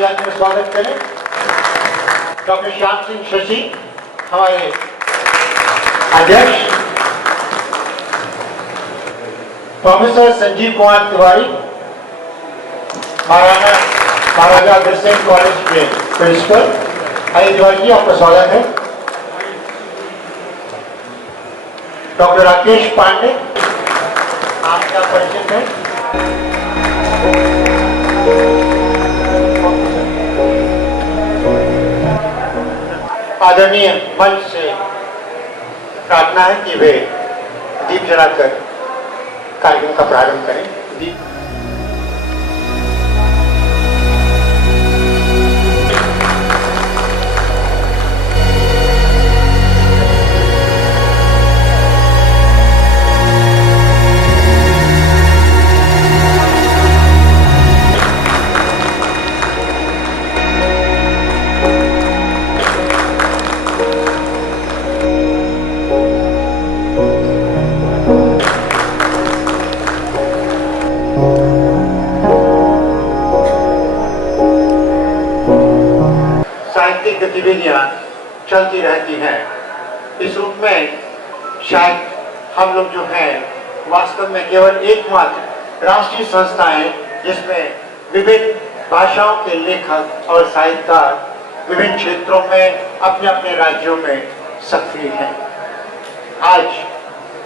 तालियां में स्वागत करें। डॉक्टर श्याम सिंह शशि हमारे अध्यक्ष, प्रोफेसर संजीव कुमार तिवारी महाराजा अग्रसेन कॉलेज के प्रिंसिपल। आइए तिवारी जी, आपका स्वागत है। डॉक्टर राकेश पांडे, आपका परिचित है। आदरणीय मंच से प्रार्थना है कि वे दीप जलाकर कार्यक्रम का प्रारंभ करें। दीप गतिविधियां चलती रहती हैं। इस रूप में शायद हम लोग जो हैं वास्तव में केवल एकमात्र राष्ट्रीय संस्था है जिसमें विभिन्न भाषाओं के लेखक और साहित्यकार विभिन्न क्षेत्रों में अपने अपने राज्यों में सक्रिय हैं। आज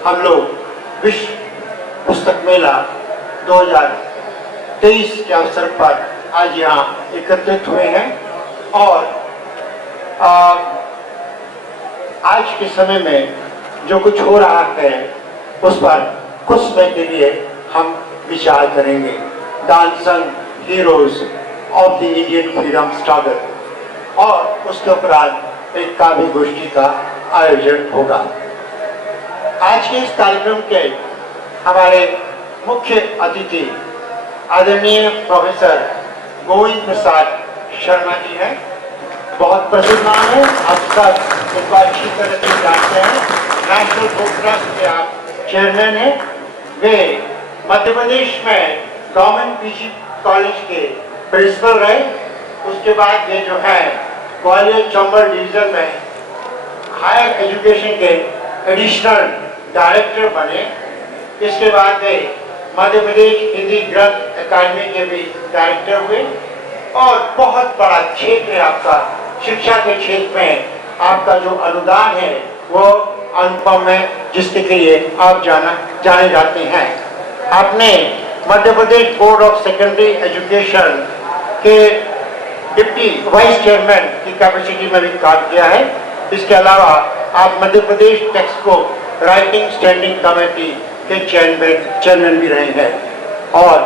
हम लोग विश्व पुस्तक मेला 2023 के अवसर पर आज यहाँ एकत्रित हुए हैं और आज के समय में जो कुछ हो रहा है उस पर कुछ समय के लिए हम विचार करेंगे। The unsung heroes of the Indian freedom struggle, और उसके उपरांत एक काव्य गोष्ठी का आयोजन होगा। आज के इस कार्यक्रम के हमारे मुख्य अतिथि आदरणीय प्रोफेसर गोविंद प्रसाद शर्मा जी हैं। बहुत प्रसिद्ध नाम है, आप सब उनको अच्छी तरह से जानते हैं। नेशनल बुक ट्रस्ट के आप चेयरमैन हैं। वे मध्य प्रदेश में गवर्नमेंट पीजी कॉलेज के प्रिंसिपल रहे। उसके बाद वे जो है ग्वालियर चंबल डिवीजन में हायर एजुकेशन के एडिशनल डायरेक्टर बने। इसके बाद वे मध्य प्रदेश हिंदी ग्रंथ अकादमी के भी डायरेक्टर हुए और बहुत बड़ा क्षेत्र है आपका, शिक्षा के क्षेत्र में आपका जो अनुदान है वो अनुपम है, जिसके लिए आप जाने जाते हैं। आपने Madhya Pradesh board of secondary education के डिप्टी वाइस चेयरमैन की कैपेसिटी में भी काम किया है। इसके अलावा आप Madhya Pradesh textbook writing standing committee के चेयरमैन भी रहे हैं। और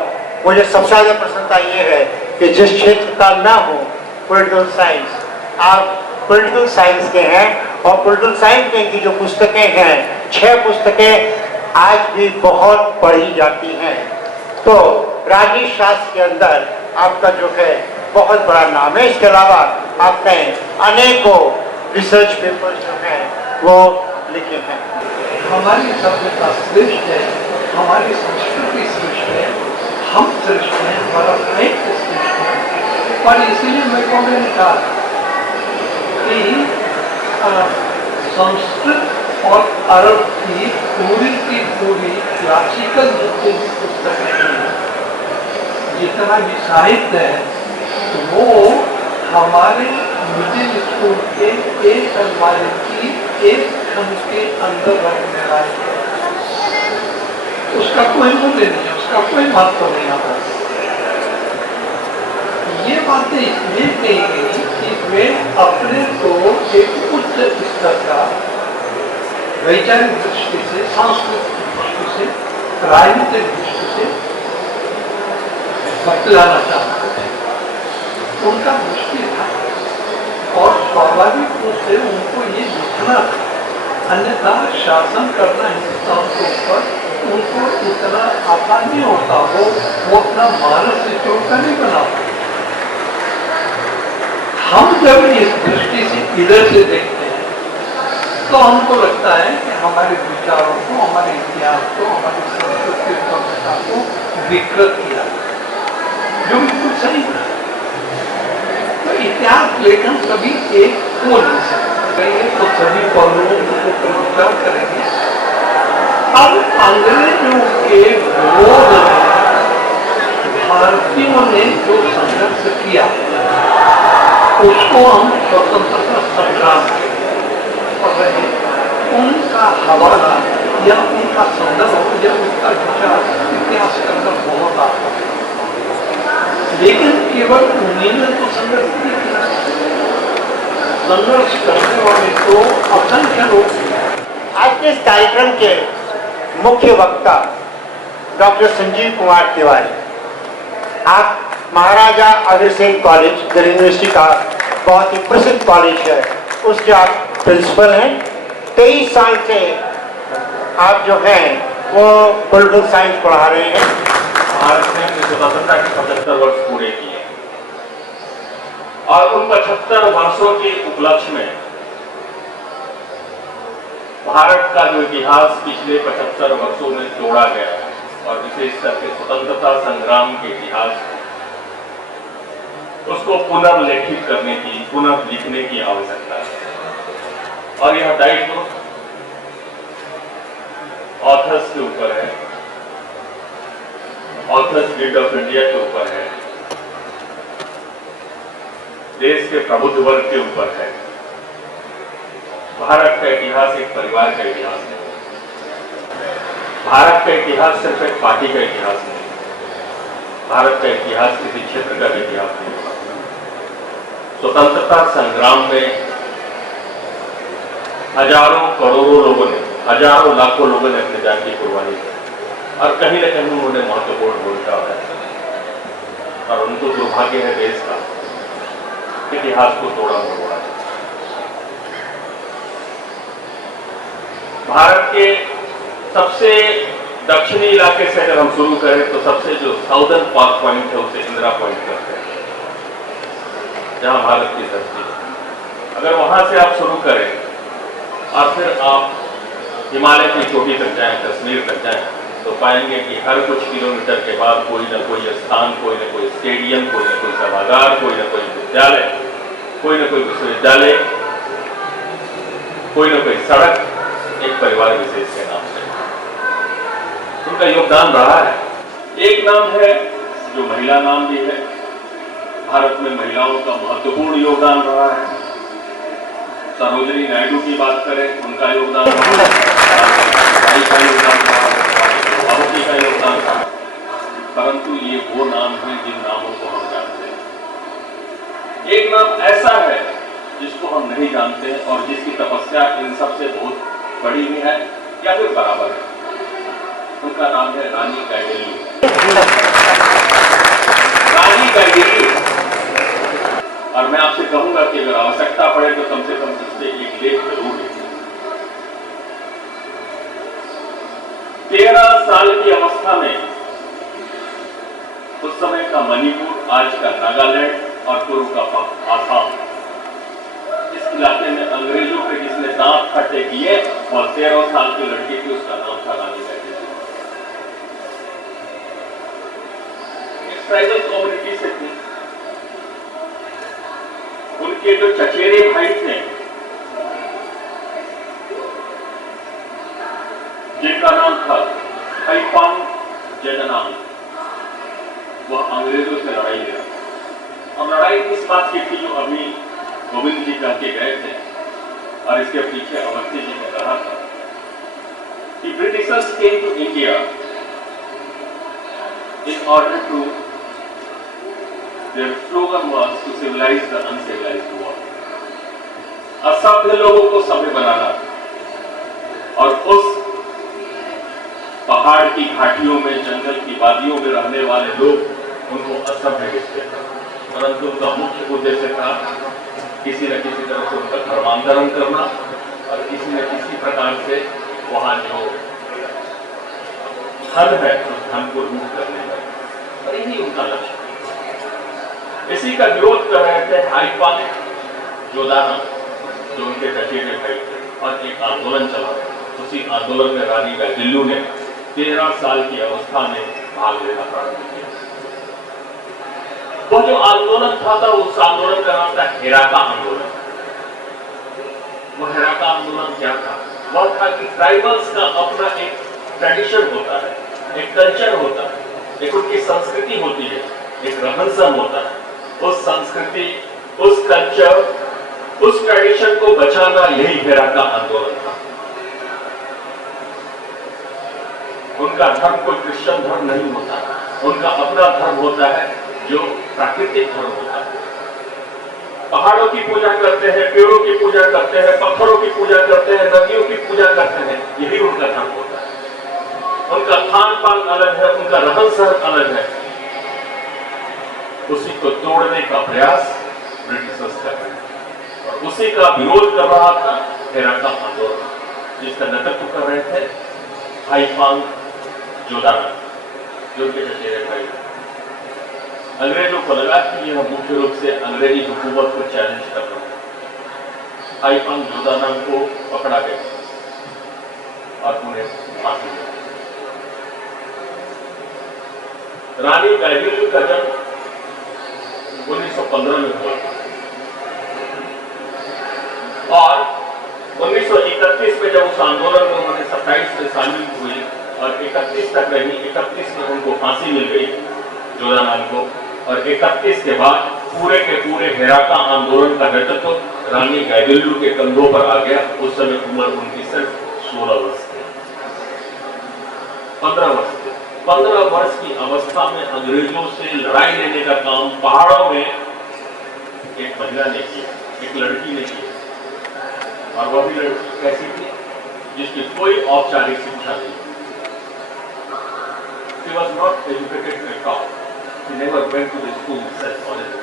मुझे सबसे ज्यादा प्रसन्नता ये है कि जिस क्षेत्र का ना हो पॉलिटिकल साइंस, आप पॉलिटिकल साइंस के हैं और पॉलिटिकल साइंस में की जो पुस्तकें हैं 6 पुस्तकें आज भी बहुत पढ़ी जाती हैं। तो राजनीति शास्त्र के अंदर आपका जो है बहुत बड़ा नाम है। इसके अलावा आपने अनेकों रिसर्च पेपर्स जो हैं वो लिखे हैं। हमारी सभ्यता श्रेष्ठ है, हमारी संस्कृति श्रेष्ठ है, हम श्रेष्ठ हैं, हमारा साहित्य श्रेष्ठ है। और इसीलिए मैंने कहा कि संस्कृत और अरब की पूरी क्लासिकल जितनी भी पुस्तकें हैं, जितना भी साहित्य है, वो हमारे मिडिल स्कूल के एक अलमारी की एक खंड के अंदर रखने लायक है। उसका कोई मूल्य नहीं है, उसका कोई महत्व नहीं आता। ये बातें इसलिए कही गई कि वे अपने को एक उच्च स्तर का वैचारिक दृष्टि से, सांस्कृतिक दृष्टि से, राजनीतिक दृष्टि से बतलाना चाहते थे। उनका दृष्टि था और स्वाभाविक रूप से उनको ये दिखना था, अन्यथा शासन करना हिंदुस्तान के ऊपर उनको इतना आसान नहीं होता। वो अपना मानस से चोटका नहीं बना। हम जब इस दृष्टि से इधर से देखते हैं तो हमको लगता है कि हमारे विचारों को, हमारे इतिहास को, हमारी संस्कृति सभ्यता को विकृत किया, जो बिल्कुल सही है। लेकिन कभी एक हो नहीं सकते, तो सभी पहलुओं को विचार करेंगे। अब अंग्रेजों के विरोध में भारतीयों ने जो संघर्ष किया उसको हम स्वतंत्रता संग्राम कर रहे हैं। उनका हवाला या उनका संदर्भ या उनका विचार इतिहास करना बहुत आता है, लेकिन केवल उन्हीं ने तो संघर्ष नहीं किया, संघर्ष करने वाले तो असंख्य लोग। आज के इस कार्यक्रम के मुख्य वक्ता डॉक्टर संजीव कुमार तिवारी, आप महाराजा अग्रसेन कॉलेज दिल्ली यूनिवर्सिटी का बहुत ही प्रसिद्ध कॉलेज है, उसके आप प्रिंसिपल हैं। 23 साल से आप जो हैं वो पॉलिटिकल साइंस पढ़ा रहे हैं। भारत ने अपनी स्वतंत्रता के 75 वर्ष पूरे किए और उन 75 वर्षों के उपलक्ष्य में भारत का जो इतिहास पिछले 75 वर्षों में जोड़ा गया है और विशेष करके स्वतंत्रता संग्राम के इतिहास, उसको पुनर्लेखित करने की, पुनः लिखने की आवश्यकता है। और यह दायित्व ऑथर्स के ऊपर है, ऑथर्स गिल्ड ऑफ इंडिया के ऊपर है, देश के प्रबुद्ध वर्ग के ऊपर है। भारत का इतिहास एक परिवार का इतिहास है। भारत का इतिहास सिर्फ एक पार्टी का इतिहास नहीं, भारत का इतिहास किसी क्षेत्र का इतिहास नहीं। स्वतंत्रता संग्राम में हजारों करोड़ों लोगों ने, हजारों लाखों लोगों ने अपनी जान की कुर्बानी की और कहीं न कहीं उन्होंने महत्वपूर्ण भूमिका है। और उनको दुर्भाग्य है देश का इतिहास को तोड़ा मरोड़ा। भारत के सबसे दक्षिणी इलाके से अगर हम शुरू करें तो सबसे जो साउदर्न पार्क पॉइंट है उसे इंदिरा पॉइंट करते हैं, जहां भारत की धरती है। अगर वहां से आप शुरू करें और फिर आप हिमालय की चोटी तक जाएं, कश्मीर तक जाएं, तो पाएंगे कि हर कुछ किलोमीटर के बाद कोई न कोई स्थान, कोई न कोई स्टेडियम, कोई न कोई सभागार, कोई न कोई विद्यालय, कोई न कोई विश्वविद्यालय, कोई न कोई सड़क एक परिवार विशेष के नाम से उनका योगदान रहा है। एक नाम है जो महिला नाम भी है, भारत में महिलाओं का महत्वपूर्ण योगदान रहा है। सरोजिनी नायडू की बात करें, उनका योगदान रहा है, भाई का योगदान रहा है, बाबूजी का योगदान रहा है। परंतु ये वो नाम है जिन नामों को हम जानते हैं। एक नाम ऐसा है जिसको हम नहीं जानते और जिसकी तपस्या इन सबसे बहुत बड़ी भी है या फिर बराबर है। उनका नाम है रानी गाइडिनल्यू। रानी गाइडिनल्यू। और मैं आपसे कहूंगा कि अगर आवश्यकता पड़े तो कम से कम इससे एक लेख जरूर लिखें। 13 साल की अवस्था में उस समय का मणिपुर, आज का नागालैंड और पूर्व का आसाम, इस इलाके में अंग्रेजों के जिसने दांत खट्टे किए और 13 साल की लड़की थी, उसका नाम था रानी गाइडिनल्यू। ट्राइबल कम्युनिटी से थी। उनके जो चचेरे भाई थे जिनका नाम था हाइपांग जेडनांग, वह अंग्रेजों से लड़ाई लड़ा और लड़ाई इस बात की थी जो अभी गोविंद जी कह के गए थे और इसके पीछे अवस्थी जी ने कहा था कि Britishers came to India in order to, their slogan was to civilize the uncivilized world. असभ्य लोगों को सभ्य बनाना और उस पहाड़ की घाटियों में, जंगल की वादियों में रहने वाले लोग उनको असभ्य कहते थे। परंतु उनका मुख्य उद्देश्य था किसी न किसी तरह से उनका धर्मांतरण करना और किसी न किसी प्रकार से वहां जो धन है उस धन को लूट करने का, और यही उनका लक्ष्य। इसी का विरोध कर रहे थे हाइपांग जोदाना, जो उनके चचेरे भाई थे, और एक आंदोलन चला। उसी आंदोलन में रानी गाइडिनल्यू ने 13 साल की अवस्था में भाग लेना प्रारंभ किया। वो जो आंदोलन था उस आंदोलन का नाम था हेराका आंदोलन। वो हेराका आंदोलन क्या था? वह था कि ट्राइबल्स का अपना एक ट्रेडिशन होता है, एक कल्चर होता है, एक उनकी संस्कृति होती है, एक रहन सहन होता है। उस संस्कृति, उस कल्चर, उस ट्रेडिशन को बचाना, यही हेराका आंदोलन था। उनका धर्म कोई क्रिश्चियन धर्म नहीं होता, उनका अपना धर्म होता है जो प्राकृतिक धर्म होता है। पहाड़ों की पूजा करते हैं, पेड़ों की पूजा करते हैं, पत्थरों की पूजा करते हैं, नदियों की पूजा करते हैं, यही उनका धर्म होता है। उनका खान पान अलग है, उनका रहन सहन अलग है। उसी को तोड़ने का प्रयास ब्रिटिशर्स कर रहे हैं और उसी का विरोध कर रहा था हेराका आंदोलन, जिसका नेतृत्व कर रहे थे हाईपांग जोधाना, जो उनके चचेरे भाई। अंग्रेजों को लगा कि यह मुख्य रूप से अंग्रेजी हुकूमत को चैलेंज कर रहा है। हाईपांग जोधाना को पकड़ा गया और उन्हें फांसी दी। रानी गाइदिन्यू का जन्म 1915 में हुआ और 1931 में जब उस आंदोलन में उन्होंने 27 में शामिल हुई और 31 तक रही, 31 में उनको फांसी मिल गई जोधाना को, और 31 के बाद पूरे के पूरे हेराका आंदोलन का नेतृत्व रानी गाइदिन्यू के कंधों पर आ गया। उस समय उम्र उनकी सिर्फ 16 वर्ष थी, 15 वर्ष थे। 15 वर्ष की अवस्था में अंग्रेजों से लड़ाई लेने का काम पहाड़ों में एक महिला ने किया, एक लड़की ने किया। और वह भी लड़की कैसी थी? जिसकी कोई औपचारिक शिक्षा नहीं। She was not educated at all. She never went to the school itself already.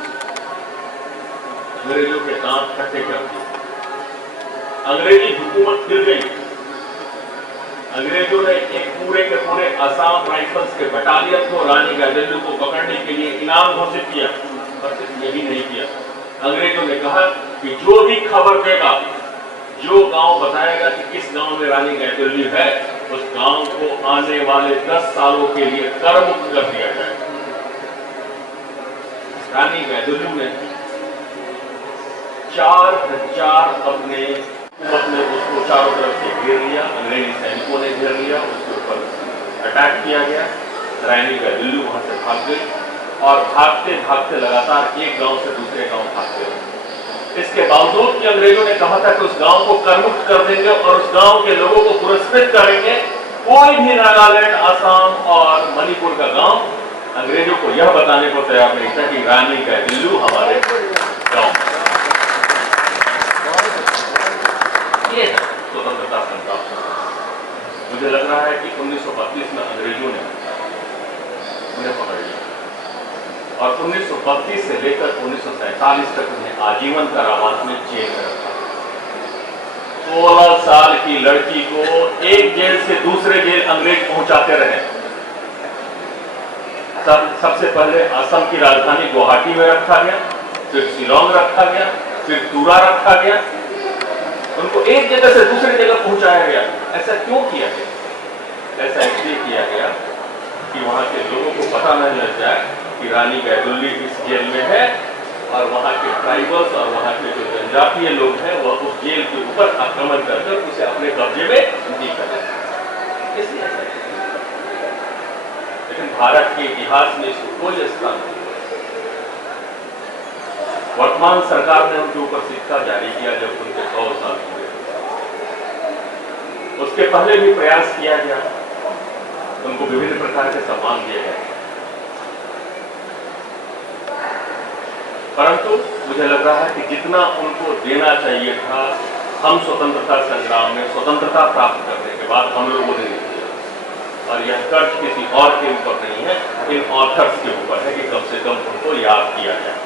अंग्रेजों के दांत खट्टे कर दिए। अंग्रेजी हुकूमत गिर गई। अंग्रेजों ने एक पूरे के पूरे असम राइफल्स के बटालियन को रानी गाइदिन्यू को पकड़ने के लिए इनाम घोषित किया। और सिर्फ यही नहीं किया, अंग्रेजों ने कहा कि जो भी खबर देगा, जो गांव बताएगा कि किस गांव में रानी गाइदिन्यू है, उस गांव को आने वाले 10 सालों के लिए कर मुक्त कर दिया जाए। रानी गाइदिन्यू ने 4000 अपने उसको चारों तरफ से घेर लिया। अंग्रेजी सैनिकों ने घेर लिया, उसके ऊपर अटैक किया गया। रानी गाइदिन्यू वहां से भाग गई और भागते भागते लगातार एक गांव से दूसरे गांव भागते रहे। इसके बावजूद कि अंग्रेजों ने कहा था कि उस गांव को करमुक्त कर देंगे और उस गांव के लोगों को पुरस्कृत करेंगे, कोई भी नागालैंड, असम और मणिपुर का गांव अंग्रेजों को यह बताने को तैयार नहीं था कि रानी गाइदिन्यू हमारे गांव। ये स्वतंत्रता संग्राम। मुझे लग रहा है कि 1932 में अंग्रेजों ने उन्हें पकड़ लिया और 1932 से लेकर 1947 तक उन्हें आजीवन कारावास में जेल में रखा। 16 साल की लड़की को एक जेल से दूसरे जेल अंग्रेज पहुंचाते रहे। सबसे पहले असम की राजधानी गुवाहाटी में रखा गया, फिर शिलोंग रखा गया, फिर तुरा रखा गया। उनको एक जगह से दूसरी जगह पहुंचाया गया। ऐसा क्यों किया गया? ऐसा इसलिए किया गया कि वहां के लोगों को पता नहीं लग जाए कि रानी गाइदिन्यू इस जेल में है और वहां के ट्राइबल्स और वहां के जो जनजातीय लोग हैं वह उस जेल के ऊपर आक्रमण करके उसे अपने कब्जे में नहीं कर सकते। इसलिए ऐसा किया। लेकिन भारत के इतिहास में इसको कोई स्थान नहीं। वर्तमान सरकार ने उनके ऊपर सिक्का जारी किया जब उनके 100 साल हुए। उसके पहले भी प्रयास किया गया, उनको विभिन्न प्रकार के सम्मान दिए गए, परंतु मुझे लग रहा है कि जितना उनको देना चाहिए था, हम स्वतंत्रता संग्राम में स्वतंत्रता प्राप्त करने के बाद हम लोगों ने नहीं दिया। और यह कर्ज किसी और के ऊपर नहीं है, इन ऑथर्स के ऊपर है कि कम से कम उनको याद किया जाए।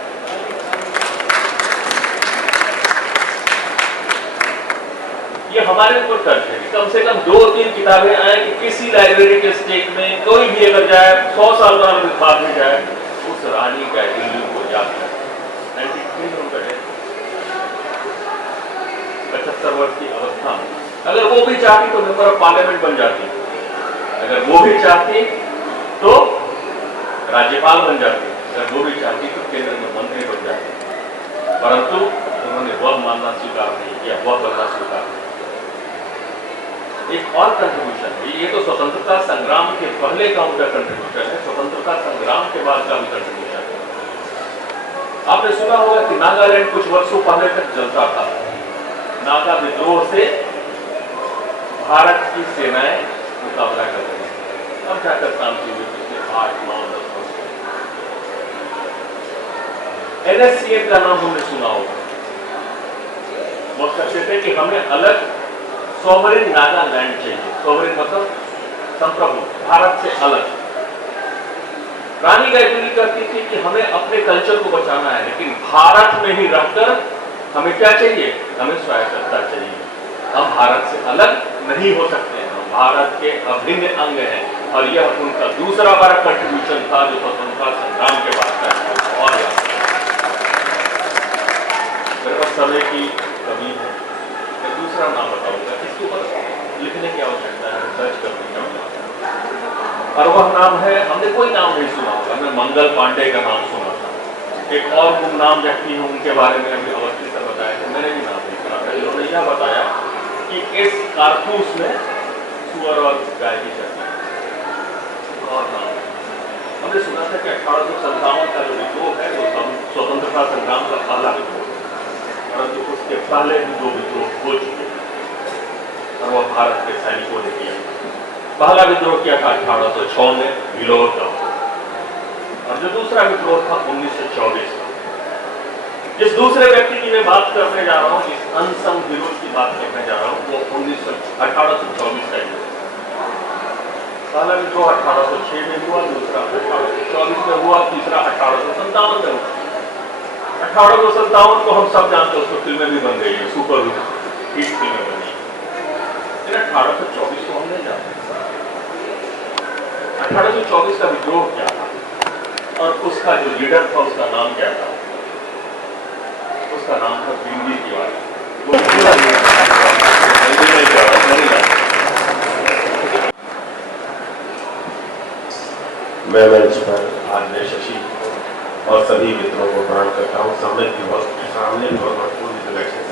ये हमारे ऊपर कर्ज है कि कम से कम 2-3 किताबें आए कि किसी लाइब्रेरी के स्टेट में कोई भी अगर जाए, 100 साल बाद में जाए, उस रानी गाइदिन्यू को याद करें। 75 वर्ष की अवस्था में अगर वो भी चाहती तो मेंबर ऑफ पार्लियामेंट बन जाती, अगर वो भी चाहती तो राज्यपाल बन जाती, अगर वो भी चाहती तो केंद्र में मंत्री बन जाती, परंतु उन्होंने वह मानना स्वीकार नहीं किया, वह बनना स्वीकार नहीं। एक और कंट्रीब्यूशन है, ये तो स्वतंत्रता संग्राम के पहले का उनका कंट्रीब्यूशन है, स्वतंत्रता संग्राम के बाद का भी कंट्रीब्यूशन है। आपने सुना होगा कि नागालैंड कुछ वर्षों पहले तक चलता था, नागा विद्रोह से भारत की सेनाएं मुकाबला कर रही हैं। अब जाकर शांति हुई पिछले 8, 9, 10 वर्ष। NSCN का नाम हमने सुना होगा। वो कहते थे कि हमें अलग सॉवरेन नागालैंड चाहिए। सॉवरेन मतलब संप्रभु, भारत से अलग। रानी गायत्री कहती थी कि हमें अपने कल्चर को बचाना है, लेकिन भारत में ही रहकर हमें क्या चाहिए, हमें स्वायत्तता चाहिए। हम भारत से अलग नहीं हो सकते हैं, हम भारत के अभिन्न अंग हैं। और यह उनका दूसरा बड़ा कंट्रीब्यूशन था जो स्वतंत्रता संग्राम के बाद का है। और मेरे पास समय की कमी है, मैं दूसरा नाम बताऊंगा, इसके ऊपर लिखने की आवश्यकता है, रिसर्च करने की आवश्यकता है। और वह नाम है, हमने कोई नाम नहीं सुना होगा, मैं मंगल पांडे का नाम सुना था। एक और गुमनाम व्यक्ति है, उनके बारे में अभी अवस्थित से बताया था, मैंने भी नाम नहीं सुना था। इन्होंने यह बताया कि इस कारतूस में सुअर और गाय की चर्चा और नाम हमने सुना था कि 1857 का जो विद्रोह है वो स्वतंत्रता संग्राम का पहला विद्रोह, परंतु उसके पहले भी 2 विद्रोह हो चुके और वह भारत के सैनिकों ने किया। पहला विद्रोह किया था 1806 में भिलोर का, और जो दूसरा विद्रोह था 1924 का। जिस दूसरे व्यक्ति की मैं बात करने जा रहा हूँ, जिस अनसंग हीरो की बात करने जा रहा हूँ, वो 1824 का है। पहला विद्रोह 1806 में हुआ, दूसरा 1824 में हुआ, तीसरा 1857 में हुआ। 1857 को हम सब जानते हैं, उसको फिल्में भी बन गई है, सुपर हिट फिल्में बनी। लेकिन 1824 को हम नहीं जानते। 1824 का विद्रोह क्या था और उसका जो लीडर था उसका नाम क्या था? उसका नाम था बिंदी तिवारी। मैं मंच पर आदरणीय शशि और सभी मित्रों को प्रणाम करता हूँ। सामने भी बहुत महत्वपूर्ण बैठे हैं।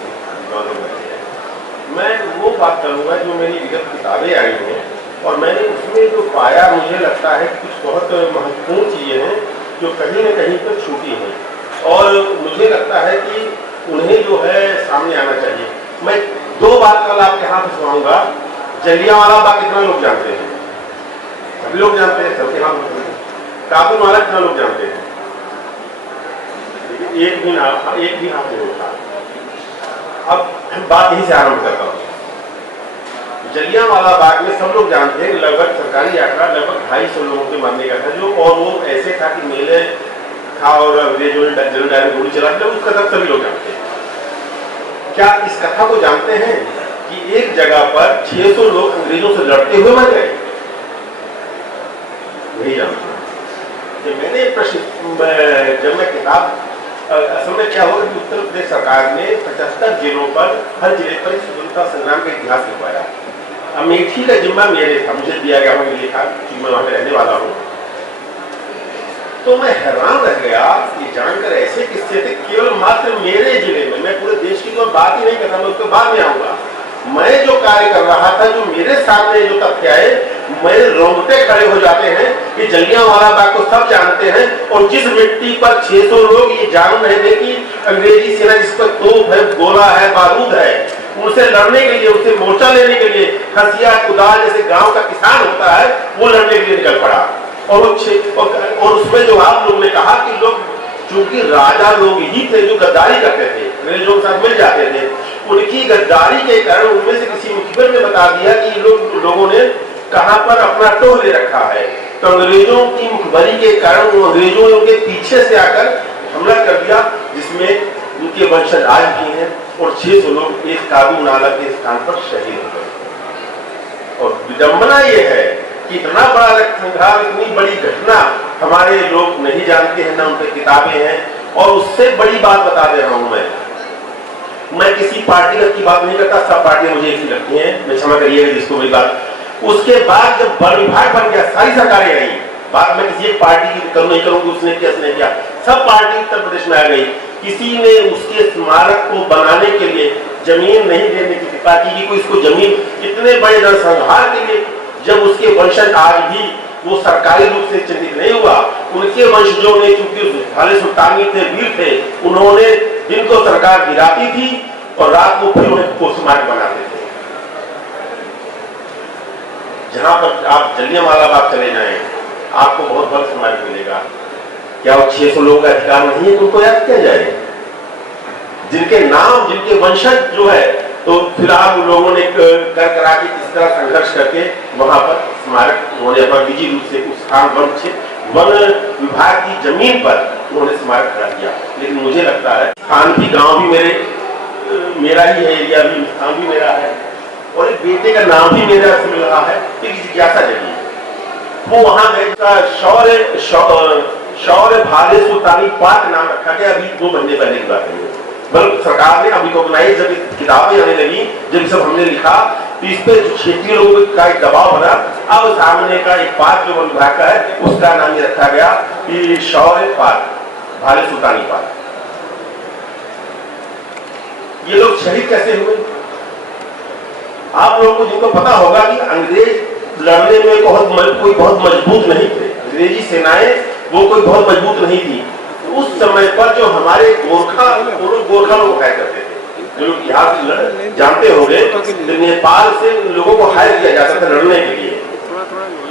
मैं वो बात करूँगा जो मेरी विगत किताबें आई हैं, और मैंने उसमें जो पाया, मुझे लगता है कि कुछ बहुत महत्वपूर्ण चीज़ें हैं जो कहीं न कहीं पर छूटी हैं, और मुझे लगता है कि उन्हें जो है सामने आना चाहिए। मैं 2 बात कल आपके हाथ सुनाऊंगा। जलियांवाला बाग कितना लोग जानते हैं? सभी लोग जानते हैं, सबके हाथ। काबुलवाला कितना लोग जानते हैं? एक भी हाथ नहीं होता। अब बात यही से आरंभ करता हूँ। जलियांवाला बाग में सब लोग जानते हैं, लगभग सरकारी आंकड़ा लगभग 250 लोगों के मरने का था, जो और वो ऐसे था कि मेले था और अंग्रेजों ने जनरल डायर गोली चला दी। उस कथा सभी लोग जानते हैं। क्या इस कथा को जानते हैं कि एक जगह पर 600 लोग अंग्रेजों से लड़ते हुए मर गए? नहीं जानते। मैंने प्रश्न, जब मैं किताब, असल में क्या हुआ कि उत्तर प्रदेश सरकार ने 75 जिलों पर, हर जिले पर स्वतंत्रता संग्राम का इतिहास लिखवाया। अमेठी का जिम्मा मेरे था, मुझे दिया गया, मैंने लिखा कि मैं वहां पे रहने वाला हूँ। तो मैं हैरान रह गया ये जानकर, ऐसे किस्से थे केवल मात्र मेरे जिले में। मैं पूरे देश की तो बात ही नहीं करता, मैं उसके बाद में आऊंगा। मैं जो कार्य कर रहा था, जो मेरे सामने जो तथ्य आए, मेरे रोंगटे खड़े हो जाते हैं कि जलियांवाला बाग को सब जानते हैं, और जिस मिट्टी पर 600 लोग ये जान रहे थे कि अंग्रेजी सेना जिस पर तोप है, गोला है, बारूद है, उनसे लड़ने के लिए, उसे मोर्चा लेने के लिए हसिया कुदाल जैसे गांव का किसान होता है, वो लड़ने के लिए निकल पड़ा। और उसमें जो आप लोगों ने कहा कि लोग, चूंकि राजा लोग ही थे जो गद्दारी करते थे, अंग्रेजों के साथ मिल जाते थे, उनकी गद्दारी के कारण उनमें से किसी मुखबिर ने बता दिया कि लोगों ने कहां पर अपना टोह ले रखा है। तो अंग्रेजों की मुखबरी के कारण अंग्रेजों ने उनके पीछे से आकर हमला कर दिया, जिसमें उनके वंशज आज भी हैं, और 600 लोग एक काबू नाला के स्थान पर शहीद हो गए। और विडंबना यह है कि इतना बड़ा रक्तसंहार, इतनी बड़ी घटना हमारे लोग नहीं जानते हैं, ना उन पर किताबें हैं। और उससे बड़ी बात बता दे रहा हूं मैं किसी पार्टी की बात नहीं करता, सब पार्टियां मुझे एक ही लगती हैं, मैं क्षमा करिएगा जिसको मेरी बात। उसके बाद जब वन विभाग बन गया, सारी सरकारें आई, बात मैं किसी एक पार्टी की करूँ नहीं करूँगी, उसने किया उसने किया, सब पार्टी उत्तर प्रदेश में आ गई। किसी ने उसके स्मारक को बनाने के लिए जमीन नहीं देने की कृपा की, कोई इसको जमीन, इतने बड़े नरसंहार के लिए जब उसके वंशज आज भी वो सरकारी रूप से चिन्हित नहीं हुआ, उनके वंशजों ने, चूंकि भाले सुल्तानी थे, वीर थे, उन्होंने दिन को सरकार गिराती थी और रात को फिर उन्हें स्मारक बनाते थे। जहां पर आप जलियांवाला बाग चले जाएं, आपको बहुत बड़ा स्मारक मिलेगा। क्या वो 600 लोगों का अधिकार नहीं है, उनको याद किया जाए, जिनके नाम, जिनके वंशज जो है, तो फिलहाल उन लोगों ने कर करा के इस तरह संघर्ष करके वहां पर स्मारक उन्होंने अपना निजी रूप से उस स्थान वन विभाग की जमीन पर उन्होंने स्मारक खड़ा किया। लेकिन मुझे लगता है स्थान भी, गांव भी मेरा ही है, एरिया भी, स्थान भी मेरा है, और एक बेटे का नाम भी मेरा से मिल रहा है, तो जिज्ञासा जगी। वो वहां गए, शौर्य भाले सुल्तानी पार्क नाम रखा गया। अभी 2 महीने पहले की बात है, बल्कि सरकार ने अभी रिकॉग्नाइज, जब किताबें आने लगी, जब सब हमने लिखा, तो इस पर क्षेत्रीय लोगों का एक दबाव बना। अब सामने का एक पार्क जो वन विभाग का है, उसका नाम ये रखा गया कि शौर्य पार्क, भाले सुल्तानी पार्क। ये लोग शहीद कैसे हुए? आप लोगों को जिनको पता होगा कि अंग्रेज लड़ने में कोई बहुत मजबूत नहीं थे, अंग्रेजी सेनाएं वो कोई बहुत मजबूत नहीं थी। उस समय पर जो हमारे गोरखा लोग हायर करते थे, जो लोग इतिहास जानते होंगे, तो नेपाल से लोगों को हायर किया जाता था लड़ने के लिए।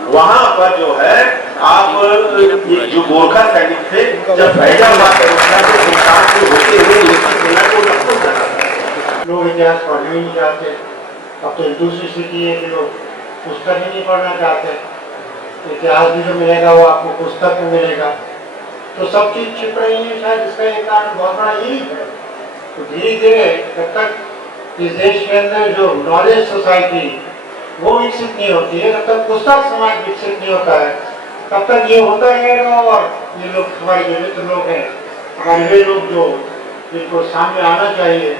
वहां पर जो है आप जो गोरखा सैनिक थे, जब फैजाबाद होते हुए सेना को लखनऊ जाना था। लोग इतिहास पढ़ने ही नहीं चाहते। अब तो दूसरी स्थिति है कि लोग पुस्तक ही नहीं पढ़ना चाहते। इतिहास भी जो मिलेगा वो आपको पुस्तक में मिलेगा, तो सब चीज छिप रही है। शायद इसका एक कारण बहुत बड़ा यही है। तो धीरे धीरे जब तक इस देश के अंदर जो नॉलेज सोसाइटी वो विकसित नहीं होती है, जब तक पुस्तक समाज विकसित नहीं होता है, तब तक ये होता रहेगा। और ये लोग हमारे जो मित्र लोग हैं, हमारे वे लोग जो जिनको सामने आना चाहिए,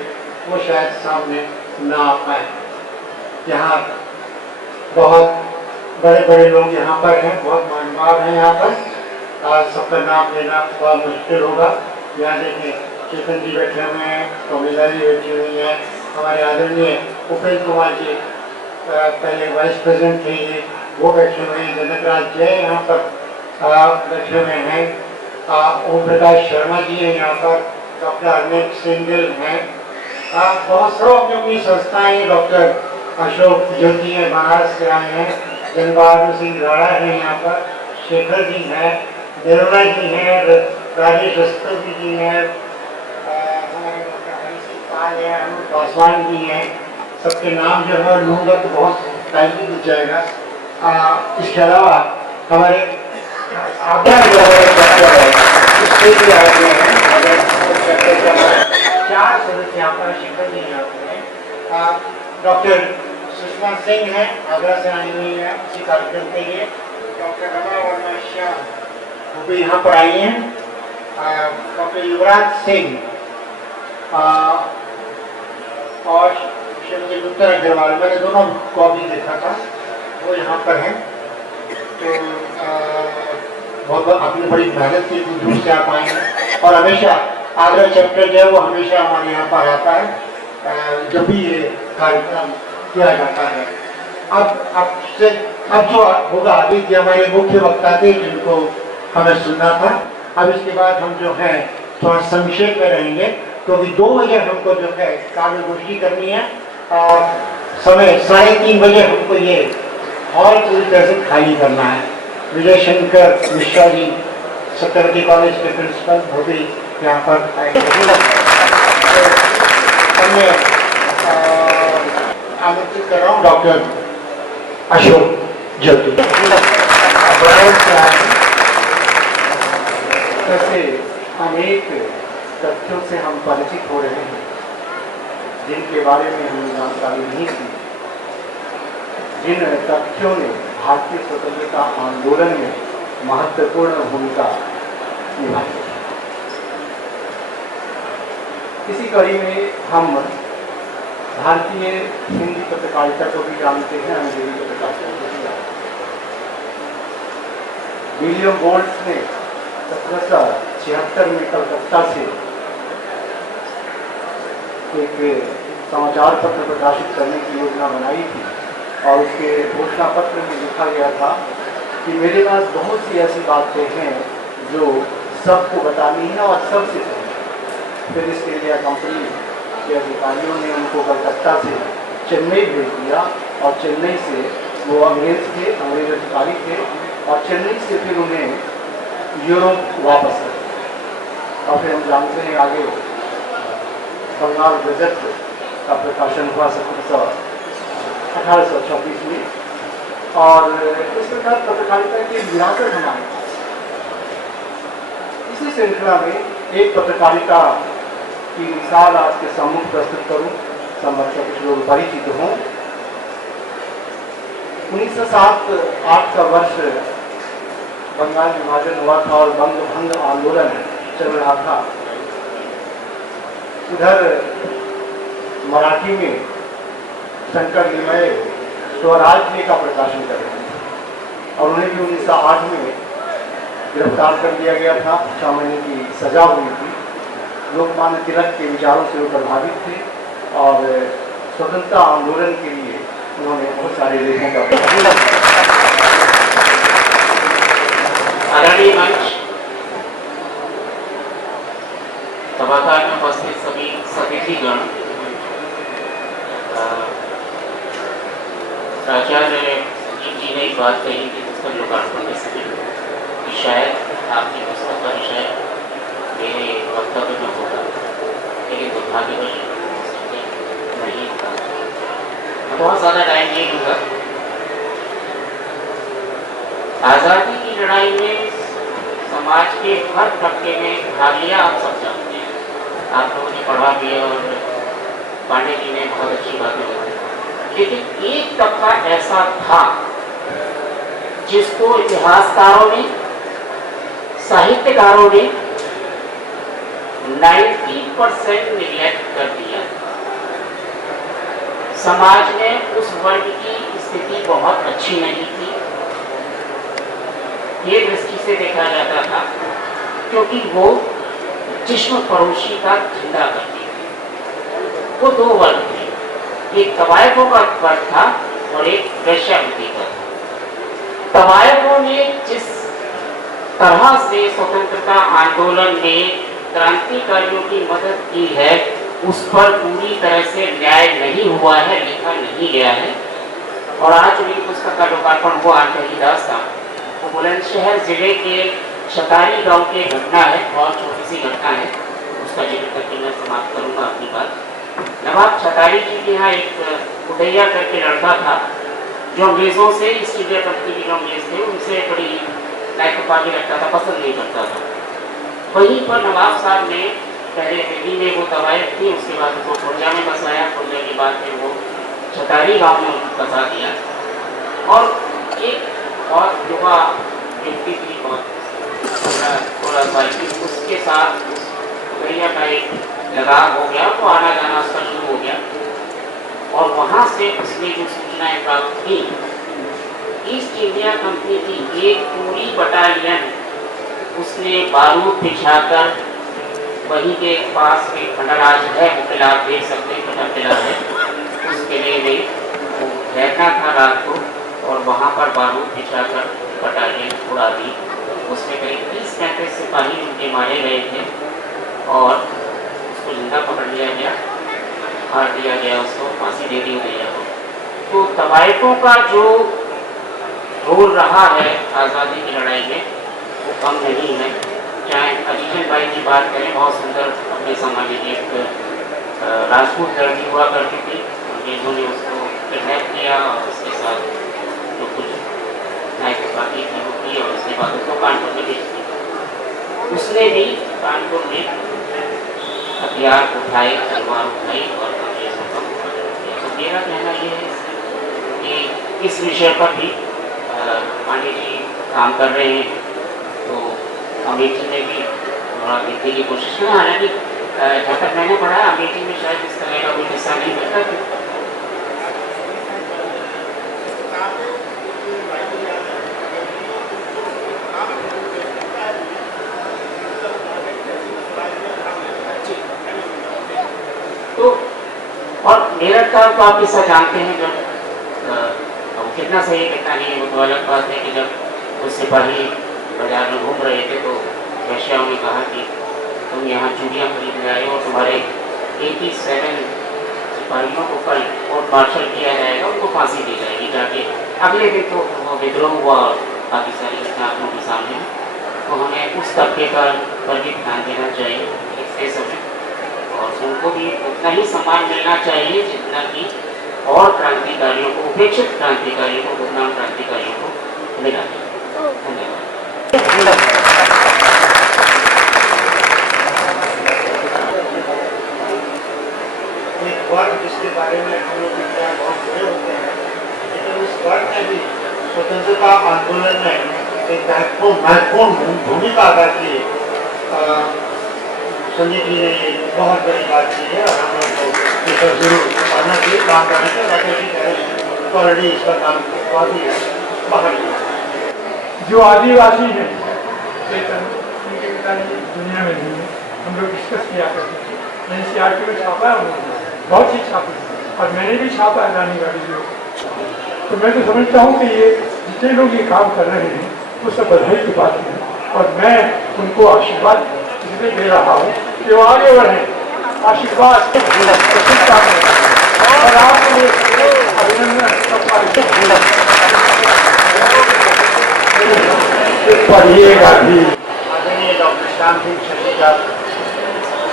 वो शायद सामने ना आ पाए। यहाँ बहुत बड़े बड़े लोग यहाँ पर हैं, बहुत मानवाब हैं यहाँ पर। आज सबका नाम लेना बहुत मुश्किल होगा। यहाँ देखिए, चेतन जी बैठे हुए हैं, कमिला जी बैठी हुई हैं, हमारे आदरणीय उपेंद्र कुमार जी पहले वाइस प्रेसिडेंट थे, ये वो बैठे हुए हैं। जनक राज जय यहाँ पर बैठे हुए हैं। ओम प्रकाश शर्मा जी हैं यहाँ पर, डॉक्टर अमित सिंगल हैं, बहुत सारे अपनी संस्थाएं, डॉक्टर अशोक ज्योति हैं, बनारस से आए हैं, जन बहादुर सिंह राणा है यहाँ पर, शेखर जी हैं, निर्मला जी हैं, राजेश रस्तोगी जी हैं, हमारे डॉक्टर हरि सिंह पाल हैं, अनूप पासवान जी हैं। सबके नाम जो है लूँगा तो बहुत टाइम भी मिल जाएगा। इसके अलावा हमारे आगरा जो है उसके भी आए हुए हैं, 4 सदस्य यहाँ पर, शेखर जी यहाँ पर हैं। डॉक्टर सुषमा सिंह हैं, आगरा से आई हुई हैं इसी कार्यक्रम के लिए। डॉक्टर रमा वर्मा शाह वो भी यहाँ पर आई हैं। डॉक्टर युवराज सिंह और श्रीमती उत्तर अग्रवाल, मैंने दोनों को भी देखा था, वो यहाँ पर हैं। तो बहुत अपनी बड़ी मेहनत की दूर से आप आए हैं, और हमेशा आगरा चैप्टर जो है वो हमेशा हमारे यहाँ पर आता है जब भी ये कार्यक्रम किया जाता है। अब जो होगा आगे की हमारे मुख्य वक्ता थे जिनको हमें सुनना था। अब इसके बाद हम जो है थोड़ा संक्षेप में रहेंगे, क्योंकि 2 बजे हमको जो है काव्य गोष्ठी करनी है, और समय 3:30 बजे हमको ये हॉल पूरी तरह से खाली करना है। विजय शंकर मिश्रा जी सत्यवती कॉलेज के प्रिंसिपल वो भी यहाँ पर आएंगे। अन्य आमंत्रित कर रहा हूँ डॉक्टर अशोक ज्योति। ऐसे अनेक तथ्यों से हम परिचित हो रहे हैं जिनके बारे में हमें जानकारी नहीं थी, जिन तथ्यों ने भारतीय स्वतंत्रता आंदोलन में महत्वपूर्ण भूमिका निभाई। इसी कड़ी में हम भारतीय हिंदी पत्रकारिता को भी जानते हैं, अंग्रेजी पत्रकारिता को भी जानते हैं। विलियम बोल्ट ने 1776 में कलकत्ता से एक समाचार पत्र प्रकाशित करने की योजना बनाई थी और उसके घोषणा पत्र में लिखा गया था कि मेरे पास बहुत सी ऐसी बातें हैं जो सबको बतानी है और सबसे कहनी। फिर ईस्ट इंडिया कंपनी के अधिकारियों ने उनको कलकत्ता से चेन्नई भेज दिया और चेन्नई से वो अंग्रेज अधिकारी थे और चेन्नई से फिर उन्हें यूरोप वापस कर और फिर हम जानते हैं आगे बंगाल गजट का प्रकाशन हुआ 1826 में और इस प्रकार पत्रकारिता की विरासत हमारे पास। इसी श्रृंखला में एक पत्रकारिता की मिसाल आज के सम्मुख प्रस्तुत करूं, संभवतः कुछ लोग परिचित हों। 1907-8 का वर्ष बंगाल विभाजन हुआ था और बंग भंग आंदोलन चल रहा था। उधर मराठी में शंकर निमय स्वराज्य का प्रकाशन कर रहे थे और उन्हें भी 1908 में गिरफ्तार कर दिया गया था। 6 महीने की सजा हुई थी। लोकमान्य तिलक के विचारों से वो प्रभावित थे और स्वतंत्रता आंदोलन के लिए उन्होंने बहुत सारे लेखों का प्रकाशन किया। आदरणीय मंच, सभागार में उपस्थित सभी अतिथिगण, प्राचार्य संजीव जी ने एक बात कही कि पुस्तक लोकार्पण में सभी कि शायद आपकी पुस्तक का विषय मेरे वक्तव्य में होगा, लेकिन दुर्भाग्य नहीं था। मैं बहुत ज़्यादा टाइम नहीं दूंगा। आज़ादी की लड़ाई में समाज के हर तबके में भाग लिया, आप सब जानते हैं, आप लोगों ने पढ़ा भी है और पांडे जी ने बहुत अच्छी बातें बताई। लेकिन एक तबका ऐसा था जिसको इतिहासकारों ने, साहित्यकारों ने 90% निग्लेक्ट कर दिया। समाज में उस वर्ग की स्थिति बहुत अच्छी नहीं थी, ये दृष्टि से देखा जाता था, क्योंकि वो जिस्म फरोशी का धंधा करती थी। वो 2 वर्ग थे, एक तवायफों का वर्ग था और एक वैश्यावृत्ति का था। तवायफों ने जिस तरह से स्वतंत्रता आंदोलन में क्रांतिकारियों की मदद की है, उस पर पूरी तरह से न्याय नहीं हुआ है, लिखा नहीं गया है। और आज मेरी पुस्तक का लोकार्पण हुआ शहीदास था, वो बुलंदशहर जिले के शतारी गांव की घटना है, बहुत छोटी सी घटना है, उसका जिक्र करके मैं समाप्त करूंगा अपनी बात। नवाब छतारी जी के यहाँ एक उदैया करके लड़का था जो अंग्रेजों से, ईस्ट इंडिया कंपनी के जो अंग्रेज थे उनसे बड़ी नाइकपागी रखता था, पसंद नहीं करता था। वहीं पर नवाब साहब ने पहले दिल्ली में वो तवायफ थी, उसके बाद उसको खुर्जा में बसाया, खुर्जा के बाद फिर वो छतारी गांव में बसा दिया। और एक और युवा व्यक्ति थी, बहुत 16 साल की, उसके साथ उदैया का एक लगाव हो गया, तो आना जाना उसका शुरू हो गया। और वहाँ से उसने जो सूचनाएं प्राप्त की, ईस्ट इंडिया कंपनी की एक पूरी बटालियन उसने बारूद बिछाकर वहीं के पास एक खंडराज है, वो किला आप देख सकते हैं, खंडर किला है, उस किले में वो ठहरना था रात को और वहाँ पर बारूद बिछाकर बटालियन उड़ा दी। उसमें करीब 30-35 सिपाही उनके मारे गए थे और उसको जिंदा पकड़ लिया गया, मार दिया गया, उसको फांसी दे दी गई। तो तवायफों का जो रोल रहा है आज़ादी की लड़ाई में वो कम नहीं है। चाहे अजीजन भाई की बात करें, बहुत सुंदर अपने समाज की एक राजपूत लड़की हुआ करती थी, अंग्रेजों ने उसको किडनैप किया और उसके साथ जो कुछ नाइकपागी की होती और उसके बाद उसको कानपुर में भेज दिया। उसने भी कानपुर में हथियार उठाए, तलवार उठाई और अंग्रेजों का मुकाबला किया। तो मेरा कहना यह है कि इस विषय पर भी पांडे जी काम कर रहे हैं, तो अमेठी में भी थोड़ा देखने की कोशिश करें। हालांकि जहाँ तक मैंने पढ़ा, अमेठी में शायद इस तरह का कोई हिस्सा नहीं मिलता। और मेरठ का तो आप किस्सा जानते हैं, जब अब कितना सही है कितना नहीं, वो तो अलग बात है कि जब वो सिपाही बाजार में घूम रहे थे तो वेश्याओं ने कहा कि तुम यहाँ चूड़ियाँ खरीदने आए हो और तुम्हारे 87 सिपाहियों को कल कोर्ट मार्शल किया जाएगा, उनको फांसी दी जाएगी। जाके अगले दिन तो वो विद्रोह हुआ और काफ़ी सारी घटना आंखों के सामने, तो हमें उस तबके पर भी ध्यान देना चाहिए इस समय, और उनको भी उतना ही सम्मान मिलना चाहिए जितना कि और क्रांतिकारियों को, उपेक्षित क्रांतिकारियों को, गुमनाम क्रांतिकारियों को मिला है। धन्यवाद। एक वर्ग जिसके बारे में हम लोग विज्ञान बहुत जुड़े होते हैं, लेकिन उस वर्ग ने भी स्वतंत्रता आंदोलन में एक महत्वपूर्ण भूमिका अदा की है। संजय जी ने ये बहुत बड़ी बात की है और हम लोग को इस पर जरूर पढ़ना चाहिए, काम करना चाहिए। डॉक्टर जी कह रहे हैं तो ऑलरेडी इस पर काम बहुत ही बाहर जो आदिवासी हैं चेतन, उनके पिताजी दुनिया में नहीं है, हम लोग डिस्कस किया करते थे। मैंने CRT में छापा है, उन्होंने बहुत चीज छापी और मैंने भी छापा है रानी वाली जो। तो मैं तो समझता हूँ कि ये जितने लोग ये काम कर रहे हैं वो सब बधाई की बात है, और मैं उनको आशीर्वाद इसलिए दे रहा हूँ कि वो आगे बढ़े। आशीर्वाद और आपके लिए अभिनंदन पढ़िएगा भी। आदरणीय डॉक्टर श्याम सिंह शर्मा का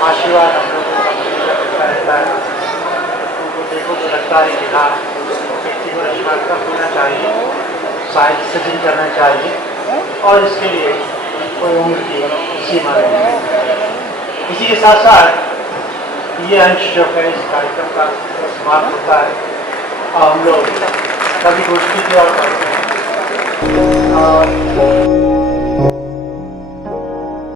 आशीर्वाद हम लोगों को मिलता रहता है। उनको देखो तो लगता है कि हाँ, व्यक्ति को रचनात्मक होना चाहिए, साहित्य सृजन करना चाहिए और इसके लिए कोई उम्र की सीमा नहीं है। इसी के साथ साथ ये अंश जो है इस कार्यक्रम का समाप्त होता है और हम लोग कभी गोष्ठी की और करते हैं।